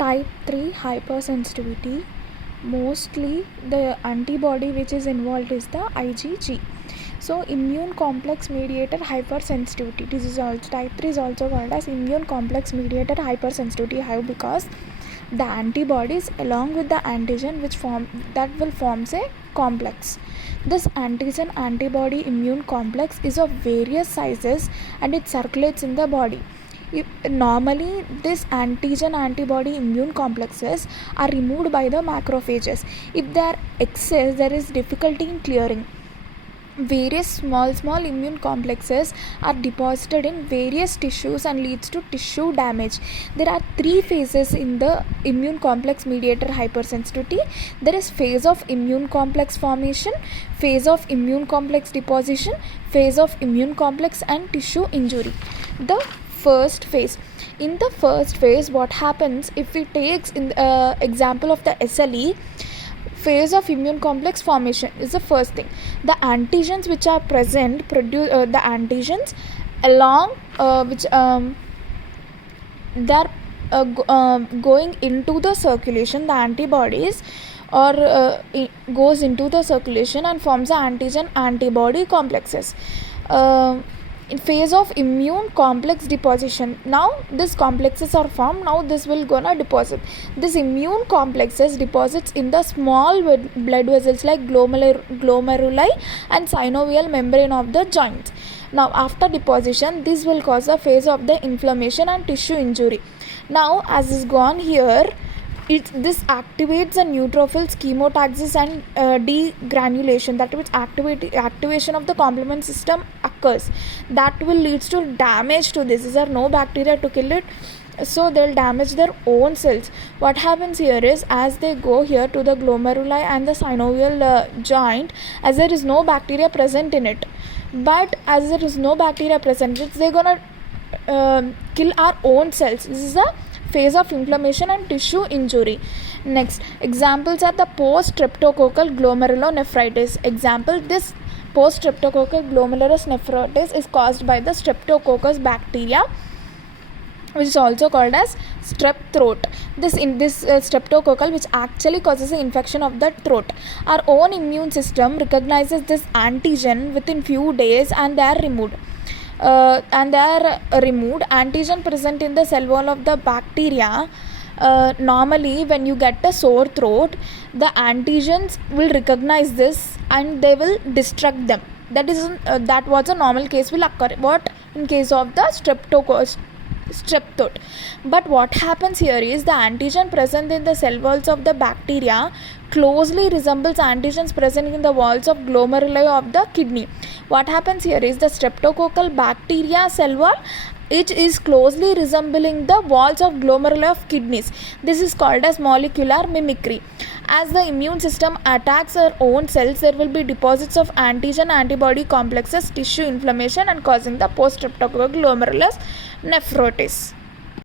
Type 3 hypersensitivity, mostly the antibody which is involved is the IgG. So immune complex mediator hypersensitivity, this is also type 3 is also called as immune complex mediator hypersensitivity. How? Because the antibodies along with the antigen that will forms a complex. This antigen antibody immune complex is of various sizes and it circulates in the body. Normally this antigen antibody immune complexes are removed by the macrophages. If they are excess, there is difficulty in clearing. Various small immune complexes are deposited in various tissues and leads to tissue damage. There are 3 phases in the immune complex mediator hypersensitivity. There is phase of immune complex formation, phase of immune complex deposition, phase of immune complex and tissue injury. The first phase. In the first phase, what happens if we take in example of the SLE, phase of immune complex formation is the first thing. The antigens which are present produce the antigens along which they are going into the circulation. The antibodies or goes into the circulation and forms the antigen antibody complexes. In phase of immune complex deposition, now these complexes are formed. Now this will gonna deposit. This immune complexes deposits in the small blood vessels like glomeruli and synovial membrane of the joints. Now after deposition, this will cause a phase of the inflammation and tissue injury. Now as is gone here, this activates the neutrophils chemotaxis and degranulation, that means activation of the complement system occurs. That will leads to damage to this. There are no bacteria to kill it, so they'll damage their own cells. What happens here is, as they go here to the glomeruli and the synovial joint, as there is no bacteria present in it, but as there is no bacteria present, they're gonna kill our own cells. This is a phase of inflammation and tissue injury. Next, examples are the post-streptococcal glomerulonephritis. Example, this post-streptococcal glomerulonephritis is caused by the streptococcus bacteria, which is also called as strep throat. This streptococcal, which actually causes the infection of the throat. Our own immune system recognizes this antigen within few days and they are removed. Antigen present in the cell wall of the bacteria. Normally when you get a sore throat, the antigens will recognize this and they will destruct them. That was a normal case will occur. What in case of the strep throat? But what happens here is the antigen present in the cell walls of the bacteria closely resembles antigens present in the walls of glomeruli of the kidney. What happens here is the streptococcal bacteria cell wall, it is closely resembling the walls of glomeruli of kidneys. This is called as molecular mimicry. As the immune system attacks our own cells, there will be deposits of antigen antibody complexes, tissue inflammation and causing the post-streptococcal glomerulonephritis.